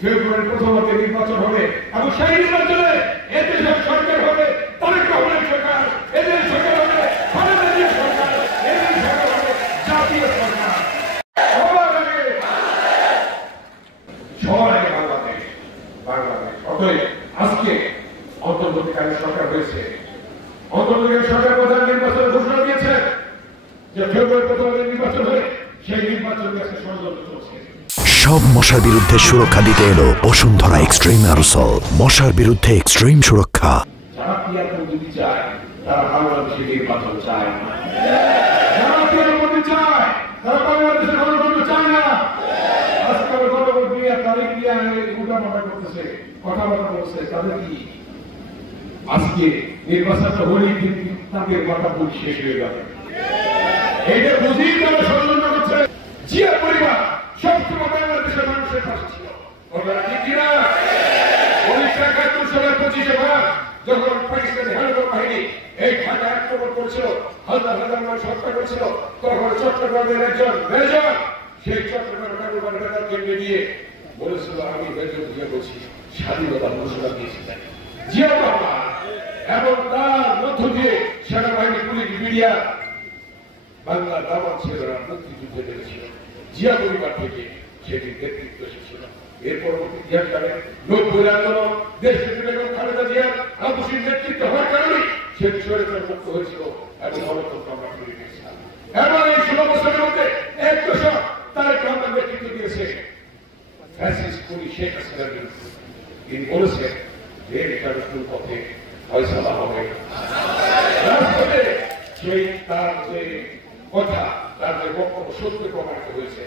ফেব্রুয়ারির প্রথমার্ধে নির্বাচন হবে এবং সেই নির্বাচনে এদেশের সরকার হবে তারেক রহমানের সরকার, এদের সরকার হবে খালেদা জিয়ার সরকার, এদের সরকার হবে জাতীয় সরকার। সবার আগে বাংলাদেশ। অতএব আজকে অন্তর্বর্তীকালীন সরকার হয়েছে, অন্তর্বর্তীকালীন সরকার প্রধান নির্বাচনের ঘোষণা দিয়েছে যে ফেব্রুয়ারি প্রথমার্ধে নির্বাচন হয়ে সেই নির্বাচন আজকে ষড়যন্ত্র চলছে। সব মশার বিরুদ্ধে সুরক্ষা দিতে এলো বসুন্ধরা এক্সট্রিম অ্যারোসল, মশার বিরুদ্ধে এক্সট্রিম সুরক্ষা। যারা পিয়ার পদ্ধতি চায় তারা বাংলাদেশে নির্বাচন চায় না, যারা পিয়ার পদ্ধতি চায় তারা বাংলাদেশের গণতন্ত্র চায় না। আজকাল গণতন্ত্র নিয়ে তারিখ নিয়ে উল্টাপাল্টা করতেছে, কথাবার্তা বলছে, তাদের কি আজকে নির্বাচনটা হলেই কিন্তু তাদের কথা ভুল শেষ হয়ে যাবে। এইটা বুঝেই তারা ষড়যন্ত্র করছে। জিয়া পরিবার সবসময় বাংলাদেশের মানুষের পাশে ছিল, ঠিক কিনা? 1971 সালের 25শে মার্চ যখন পাকিস্তানি হানাদার বাহিনী এই ঢাকা আক্রমণ করেছিল, হাজার হাজার মানুষ হত্যা করেছিল, তখন চট্টগ্রামের একজন মেজর সেই চট্টগ্রাম ঠাকুরবাড়ির কেন্দ্রে নিয়ে বলেছিল, আমি মেজর দিয়ে বলছি স্বাধীনতার ঘোষণা দিয়েছিলেন জিয়া বাবা। এবং তার মধ্য দিয়ে সেনাবাহিনী, পুলিশ, মিডিয়া বাংলার দামাত ছেলেরা মুক্তিযুদ্ধে নেমেছিল। জিয়া পরিবার থেকে সেটির নেতৃত্ব এসেছিল। এর পরবর্তী ইতিহাস জানেন, 90 আন্দোলন দেশ বেগম খালেদা জিয়ার আপসীর নেতৃত্ব হওয়ার কারণে সেটি স্বৈরাচার মুক্ত হয়েছিল এবং গণতন্ত্র আমরা ফিরে পেয়েছিলাম। এবং এই 16 বছরের মধ্যে 1 দশক তারেক রহমান নেতৃত্ব দিয়েছে ফ্যাসিস্ট খুনি শেখ হাসিনার বিরুদ্ধে। তিনি বলেছেন যে এটা নতুন পথে ফয়সালা হবে, রাজপথে সেই তার যে কথা, তার যে বক্তব্য সত্য প্রমাণিত হয়েছে।